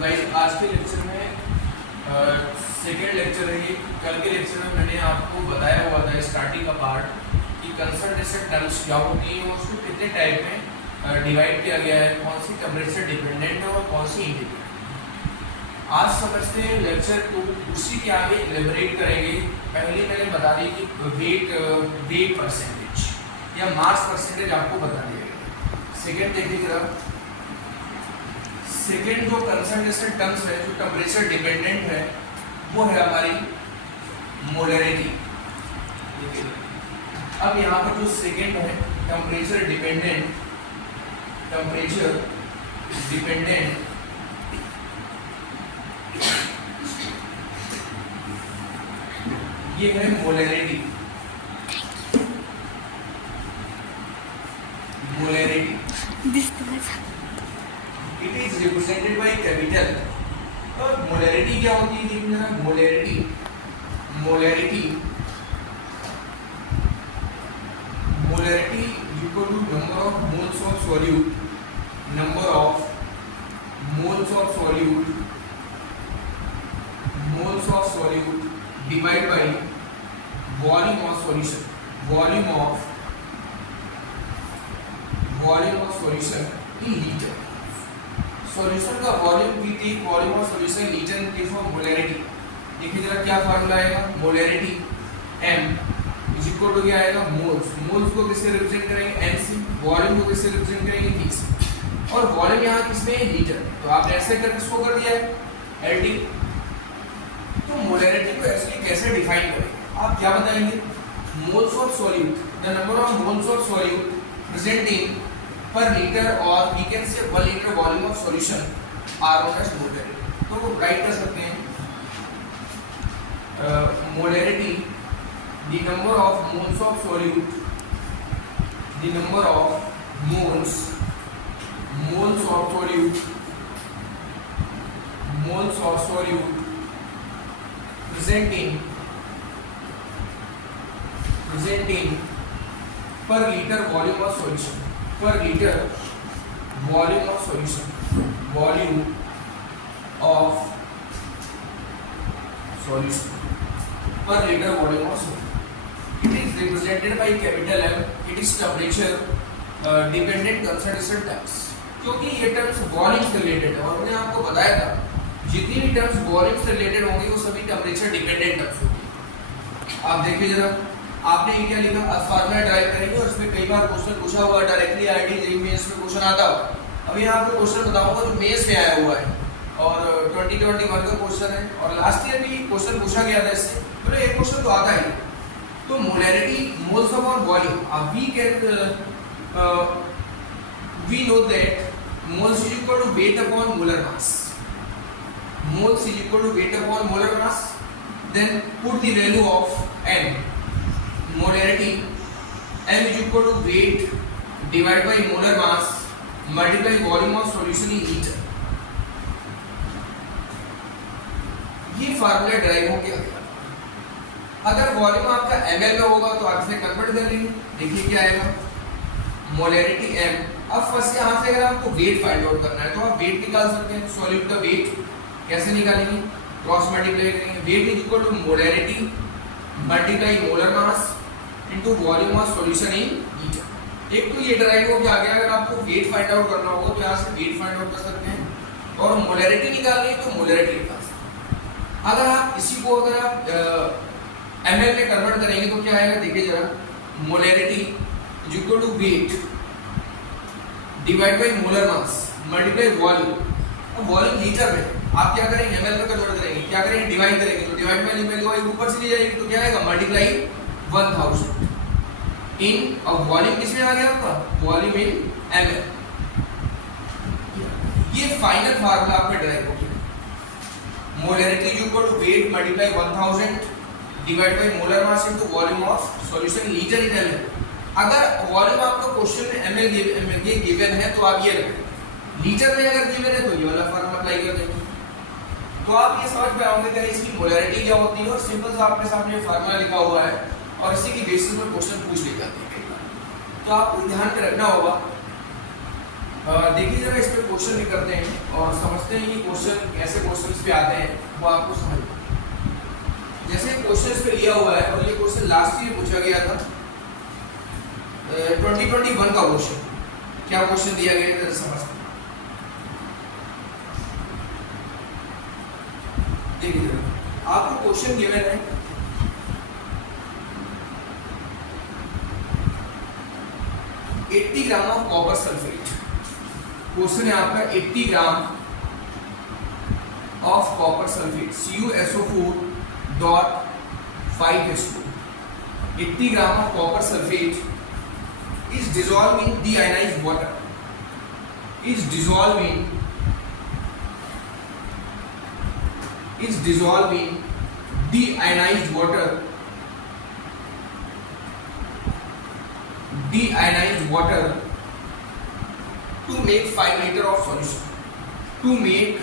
Guys आज के lecture में सेकेंड लेक्चर है ये। कल के लेक्चर में मैंने आपको बताया हुआ था स्टार्टिंग का पार्ट कि कंसंट्रेशन टर्म्स क्या होती है और उसको कितने टाइप में डिवाइड किया गया है, कौन सी टेम्परेचर डिपेंडेंट है और कौन सी इंडिपेंडेंट। आज समझते हैं लेक्चर 2, उसी के आगे एलिबरेट करेंगे। पहले मैंने बता दी कि वेट परसेंटेज या मास परसेंटेज आपको बता दिया गया। सेकेंड देखिए जरा, सेकेंड जो कंसंट्रेशन टर्म्स है जो टेम्परेचर डिपेंडेंट है वो है हमारी मोलरिटी। अब यहाँ पर जो सेकेंड है टेम्परेचर डिपेंडेंट ये है molarity. It is represented by capital. और मोलरिटी क्या होती है देखिए जरा, molarity equal to number of moles of solute, divide by volume of solution, volume of solution in litre. Solution का volume we take volume of solution litre in case of molarity. देखिए जरा क्या formula आएगा, molarity m is equal to क्या आएगा, moles को किससे represent करेंगे, mc, वॉल्यूम को किससे रिप्रेजेंट करेंगे, vc, और वॉल्यूम यहाँ किसमें है, लीटर। तो आपने ऐसे कर किसको कर दिया है, lt। तो मोलरिटी को एक्चुअली कैसे डिफाइन करेंगे, आप क्या बताएंगे, moles of solute, the number of moles of solute present in per liter or we can say 1 liter volume of solution are known as molarity। तो राइट कर सकते हैं molarity, the number of moles of solute, the number of moles of solute presenting per liter volume of solution, per liter volume of solution, per liter volume of solution। It is represented by capital M। It is temperature dependent concentration terms। क्योंकि ये terms volume से related है और मैंने आपको बताया था जितनी भी टर्म्स वॉल्यूम से रिलेटेड होंगी वो सभी टेम्परेचर डिपेंडेंट टर्म्स होंगी। आप देखिए जरा, आपने ये क्या लिखा, अब फार्मूला ड्राइव करेंगे और इसमें कई बार क्वेश्चन पूछा हुआ है डायरेक्टली आईटी जेईई मेंस में क्वेश्चन आता है। अभी यहाँ आपको क्वेश्चन बताऊंगा जो मेंस में आया हुआ है और 2021 का क्वेश्चन है और लास्ट ईयर भी क्वेश्चन पूछा गया था इससे, तो एक क्वेश्चन तो आता है। तो मोलरिटी, मोल्स अपॉन वॉल्यूम, अब we know that moles is equal to weight upon molar mass, then put the value of m, molarity m is equal to weight divided by molar mass multiply volume of solution in liter। ये formula drive हो गया। अगर volume आपका ml में होगा तो आप इसे कन्वर्ट कर लेंगे। देखिए क्या आएगा, मोलरिटी m। अब फर्स्ट यहाँ से अगर आपको वेट फाइंड आउट करना है तो आप वेट निकाल सकते हैं। सॉल्यूट का वेट कैसे निकालेंगे, क्रॉस मल्टीप्लाई करेंगे। Weight is equal to molarity multiply molar mass into volume of solution in litre. एक तो ये ड्राइव हो गया। अगर आपको वेट फाइंड आउट करना होगा तो यहाँ से वेट फाइंड आउट कर सकते हैं और मोलरिटी निकालनी है तो मोलरिटी निकाल सकते हैं। अगर आप इसी को अगर आप ml में कन्वर्ट करेंगे तो क्या आएगा, देखिए जरा, molarity is equal to weight divide by molar mass multiply volume. अब वॉल्यूम लीटर में आप क्या करेंगे, ml में कन्वर्ट करेंगे, क्या करेंगे, डिवाइड करेंगे। तो डिवाइड बाय ऊपर से जाएगी तो क्या आएगा, मल्टीप्लाई 1000 इन, और वॉल्यूम किसमें आ गया आपका, वॉल्यूम इन ml। ये फाइनल फार्मूला आपका ड्राइव हो गया। Molarity is equal to weight multiply 1000 divide by molar mass into volume of solution litre in ml। अगर वॉल्यूम आपका क्वेश्चन में ml गिवन है तो आप ये रखें, लीटर में अगर गिवन है तो ये वाला फार्मूला अप्लाई कर देंगे। तो आप ये समझ पाओगे कि इसकी मोलरिटी क्या होती है और सिंपल सा आपके सामने फार्मूला लिखा हुआ है और इसी की बेसिस पर क्वेश्चन पूछ लिए जाते हैं। तो आपको ध्यान में रखना होगा देखिए जरा इस पे क्वेश्चन भी करते हैं और समझते हैं कि क्वेश्चन ऐसे क्वेश्चंस पे आते हैं वो आपको समझ। जैसे क्वेश्चन पे लिया हुआ है और ये क्वेश्चन लास्ट ईयर पूछा गया था 2021 का क्वेश्चन। क्या क्वेश्चन दिया गया है समझते हैं। देखिए आपको क्वेश्चन गिवन है gram of copper sulphate. Question है आपका 80 gram of copper sulphate CuSO4.5H2 80 gram of copper sulphate is dissolved in deionized water is dissolved in deionized water to make 5 liter of solution. To make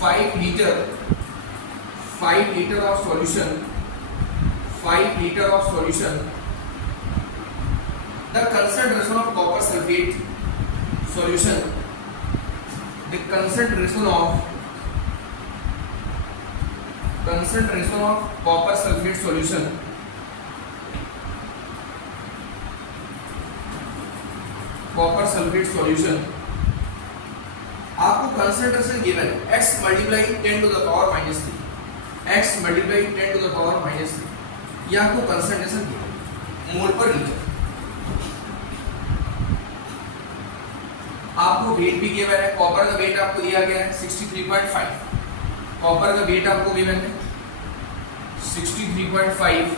5 liter of solution, 5 liter of solution, the concentration of copper sulfate solution, the concentration of copper sulfate solution आपको concentration given है x multiply 10 to the power -3 x multiply 10 to the power -3 ये आपको concentration given मोल पर litre. आपको wait भी given है। Copper का wait आपको दिया गया है 63.5। कॉपर का वेट आपको गिवन है 63.5।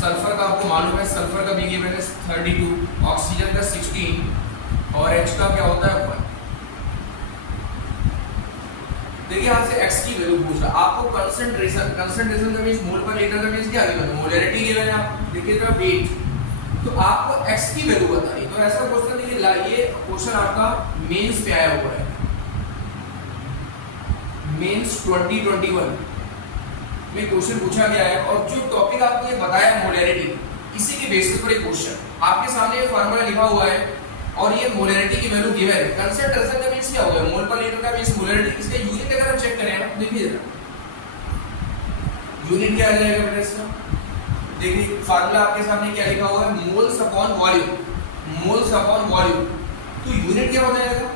सल्फर का आपको मालूम है, सल्फर का भी गिवन है 32, ऑक्सीजन का 16 और H का क्या होता है 1। देखिए यहाँ से X की वैल्यू पूछ रहा है आपको। कंसंट्रेशन का मींस मोल पर लीटर का मींस क्या गिवन है, मोलैरिटी गिवन है। आप देखिए जरा वेट, तो आपको X की वैल्यू बतानी। तो ऐसा क्वेश्चन देखिए ये क्वेश्चन आपका मेंस पे आया हुआ है, मेंस 2021 में क्वेश्चन पूछा गया है। और जो टॉपिक आपको ये बताया मोलैरिटी, इसी के बेसिस पर एक क्वेश्चन आपके सामने ये फार्मूला लिखा हुआ है और ये मोलैरिटी की वैल्यू गिवन है। कंसंट्रेशन का मींस क्या होगा, मोल पर लीटर का मींस मोलैरिटी। इसका यूनिट अगर हम चेक करें, देखिए यूनिट क्या आ जाएगा बेटा इसका। देखिए फार्मूला आपके सामने क्या लिखा हुआ है, moles upon volume, moles upon volume. तो यूनिट क्या हो जाएगा,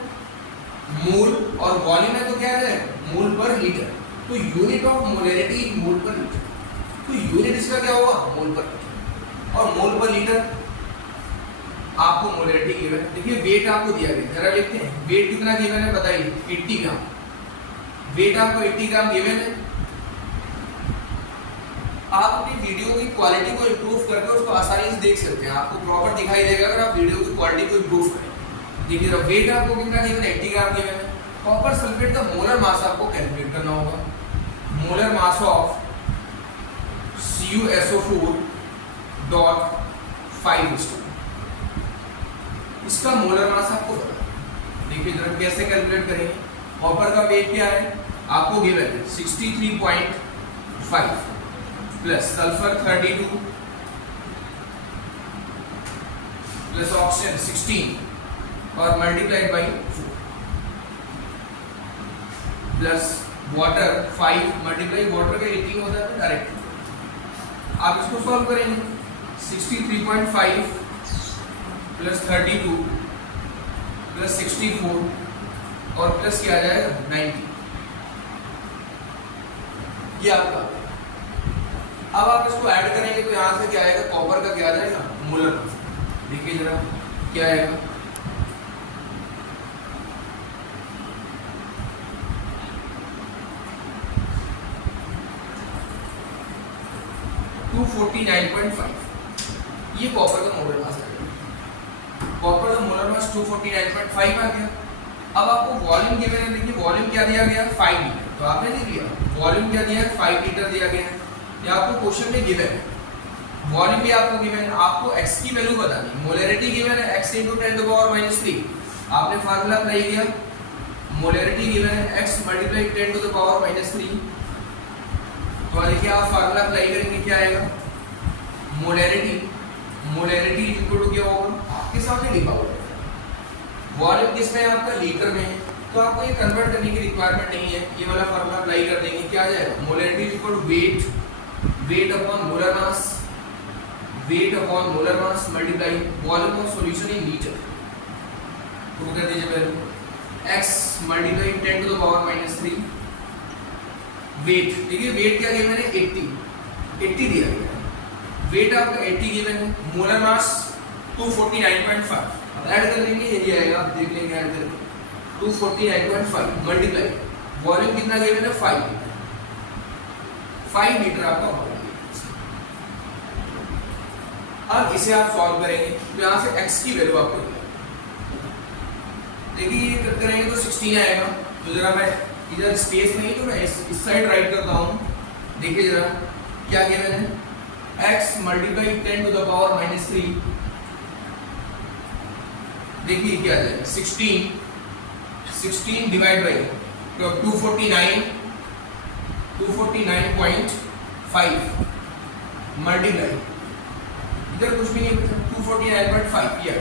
मोल और वॉल्यूम है तो क्या आ जाएगा, मोल पर लीटर। तो यूनिट ऑफ मोलैरिटी मोल पर लीटर। तो यूनिट इसका क्या होगा, मोल पर लीटर। और मोल पर लीटर आपको मोलैरिटी गिवन है। देखिए वेट आपको दिया गया, जरा लिखते हैं वेट कितना गिवन है बताइए, 80 ग्राम। वेट आपको 80 ग्राम गिवन है। आप अपनी वीडियो की क्वालिटी को इंप्रूव करके उसको आसानी से देख सकते हैं, आपको प्रॉपर दिखाई देगा अगर आप वीडियो की क्वालिटी को इंप्रूव करें। देखिए वेट आपको कितना गिवन है, 80 ग्राम गिवन है। कॉपर सल्फेट का मोलर मास आपको कैलकुलेट करना होगा। मोलर मास ऑफ CuSO4.5H2, इसका मोलर मास आपको पता है। देखिए जरा कैसे कैलकुलेट करेंगे। कॉपर का वेट क्या है आपको गिवन है 63.5 प्लस सल्फर 32 प्लस ऑक्सीजन 16 और multiplied by 4 plus water 5 multiply water का 18 होता है डायरेक्ट। आप इसको सॉल्व करेंगे 63.5 प्लस 32 प्लस 64 और प्लस क्या आ जाएगा 90। ये आपका। अब आप इसको ऐड करेंगे तो यहां से क्या आएगा, कॉपर का क्या आ जाएगा, मोलर मास। देखिए जरा क्या आएगा, 249.5। ये कॉपर का मोलर मास है। कॉपर का मोलर मास 249.5 आ गया। अब आपको वॉल्यूम गिवन है। देखिए वॉल्यूम क्या दिया गया, 5 लीटर। तो आपने लिख लिया वॉल्यूम क्या दिया है, 5 लीटर दिया गया है। ये आपको क्वेश्चन में गिवन है। वॉल्यूम भी आपको गिवन है। आपको x की वैल्यू बतानी है। मोलैरिटी गिवन है x × 10⁻³ आपने फार्मूला अप्लाई किया। मोलैरिटी गिवन है x × 10⁻³ तो देखिए आप फार्मूला अप्लाई करेंगे क्या आएगा, मोलैरिटी मोलैरिटी इक्वल टू क्या होगा आपके सामने लिखा हुआ है। वॉल्यूम किसमें है आपका लीटर में है, तो आपको ये कन्वर्ट करने की रिक्वायरमेंट नहीं है, ये वाला फार्मूला अप्लाई कर देंगे, क्या आ जाएगा molarity equal to weight upon molar mass, weight upon molar mass multiply volume of solution in litre. तो कर दीजिए पहले x multiply 10 to the power -3 weight, देखिए वेट क्या गिवन है 80 दिया गया है, वेट आपका 80 गिवन है, मोलर मास 249.5 ऐड कर लेंगे, यही आएगा आप देख लेंगे ऐड करके 249.5 मल्टीप्लाई वॉल्यूम कितना गिवन है 5 लीटर आपका वॉल्यूम। अब इसे आप सॉल्व करेंगे तो यहां से x की वैल्यू आपको देखिए ये करेंगे तो 16 आएगा, तो जरा मैं इधर स्पेस नहीं तो मैं इस साइड राइट करता हूं, देखिए जरा क्या गिवन है x multiply 10 to the power -3, देखिए क्या आ जाएगा 16 डिवाइड बाई 249.5 मल्टीप्लाई इधर कुछ भी नहीं बचा 249.5 किया।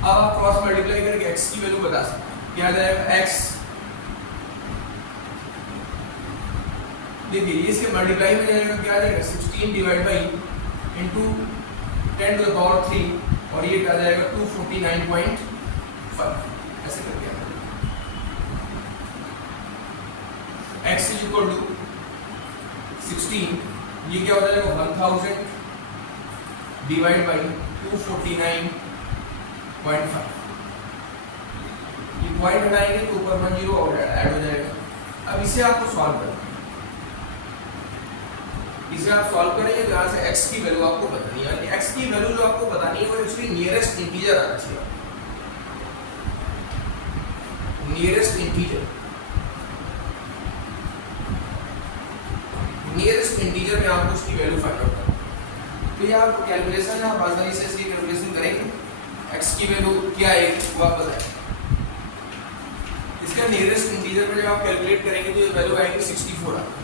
अब आप क्रॉस मल्टीप्लाई करके x की वैल्यू बता सकते हैं, क्या आ जाएगा x, देखिए इसके मल्टीप्लाई में जाएगा क्या आ जाएगा 16 divide by into 10 to the power 3 और ये क्या आ जाएगा 249.5 ऐसे करके आ जाएगा। x इज इक्वल टू 16, ये क्या हो जाएगा 1000 डिवाइड बाई 249.5, ये पॉइंट हटाएंगे तो ऊपर 10 और ऐड हो जाएगा। अब इसे आपको सॉल्व करना है, इसे आप सॉल्व करेंगे तो यहाँ से x की वैल्यू आपको बतानी है, x की वैल्यू जो आपको बतानी है वो उसकी नियरेस्ट इंटीजर आना चाहिए, नियरेस्ट इंटीजर में आपको उसकी वैल्यू फाइंड आउट करना है। तो ये आप कैलकुलेशन आप आसानी से इसकी कैलकुलेशन करेंगे, x की वैल्यू क्या है वो आप बताएं, इसका नियरेस्ट इंटीजर में जब आप कैलकुलेट करेंगे तो ये वैल्यू आएगी 64 आएगी,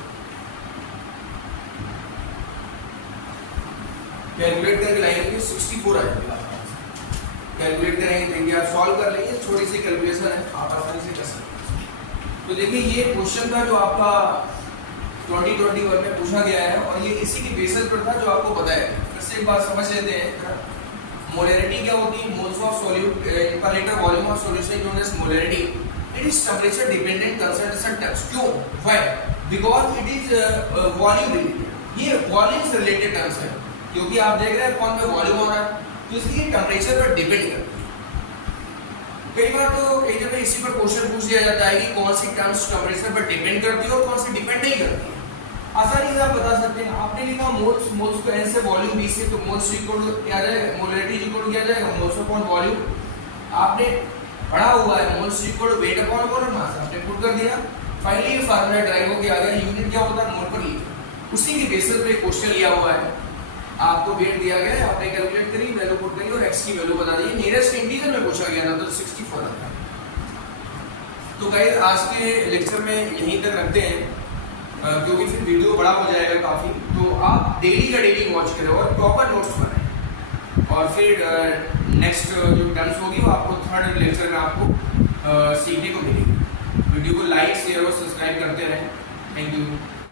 कैलकुलेट करके लाएंगे 64 आएगा, कैलकुलेट करेंगे देखिए आप सॉल्व कर लेंगे, छोटी सी कैलकुलेशन है आप आसानी से कर सकते हैं। तो देखिए ये क्वेश्चन था जो आपका 2021 में पूछा गया है और ये इसी की बेसिस पर था जो आपको बताया है। फिर से एक बात समझ लेते हैं, मोलैरिटी क्या होती है, moles of solute per litre volume of solution known as molarity, it is temperature dependent concentration terms, क्यों why because it is volume related, ये वॉल्यूम से रिलेटेड टर्म्स है क्योंकि आप देख रहे हैं कौन में वॉल्यूम हो रहा है तो इसलिए टेंपरेचर पर डिपेंड करती है। कई बार तो कई जगह इसी पर क्वेश्चन पूछ दिया जाता है कि कौन सी टर्म्स टेंपरेचर पर डिपेंड करती है और कौन सी डिपेंड नहीं करती है। आसानी से आप बता सकते हैं, आपने लिखा मोल्स, मोल्स को n से वॉल्यूम b से, तो मोल्स इक्वल टू क्या आ जाएगा, मोलैरिटी इक्वल टू क्या आ जाएगा मोल्स अपॉन वॉल्यूम, आपने पढ़ा हुआ है moles equal to weight upon molar mass, आपने पुट कर दिया, फाइनली ये फार्मूला ड्राइव हो गया, यूनिट क्या होता है मोल पर लीटर, उसी की बेसिस पे क्वेश्चन लिया हुआ है, आपको वेट दिया गया है, आपने कैलकुलेट करी, वैल्यू पुट करी और x की वैल्यू बता दी, नियरेस्ट इंटीजर में पूछा गया था तो 64 आता है। तो गाइस आज के लेक्चर में यहीं तक रखते हैं क्योंकि फिर वीडियो बड़ा हो जाएगा काफी, तो आप डेली का डेली वॉच करें और प्रॉपर नोट्स बनाएं और फिर नेक्स्ट जो टर्म्स होगी वो आपको थर्ड लेक्चर में आपको सीखने को मिलेगी। वीडियो को लाइक शेयर और सब्सक्राइब करते रहें। Thank you.